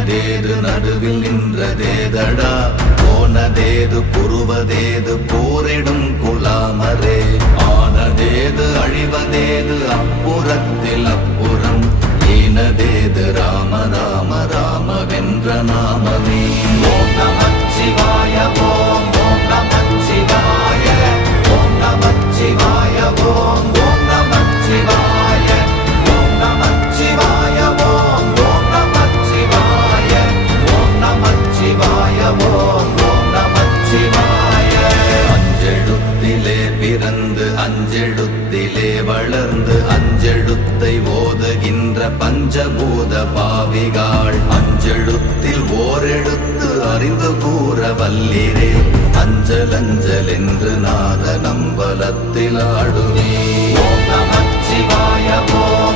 தேது நடுவில் நின்றதேதடா போனதேது புருவதேது போரிடும் குலாமரே ஆனதேது அழிவதேது அப்புறத்தில் அப்புறம் ஈனதேது ராம ராம ராம வென்ற நாமமே ஓம் நமச்சிவாய ஓம் ஓம் நமச்சிவாய ஓம் நமச்சிவாய ஓம் ஓம் நமச்சிவாய ஓம் நமச்சிவாய ஓம் ஓம் நமச்சிவாய ஓம் நமச்சிவாய ஓம் ஓம் நமச்சிவாய அஞ்செழுத்திலே பிறந்து அஞ்செழுத்திலே வளர்ந்து அஞ்செழுத்தை ஓதுகின்ற பஞ்சபூத பாவிகாள் அஞ்செழுத்தில் ஓரெழுத்து அறிந்து கூற வல்லிரே அஞ்சல் அஞ்சல் என்று நாத நம்பலத்தில் ஆடுவே ஓம் நமச்சிவாய ஓம்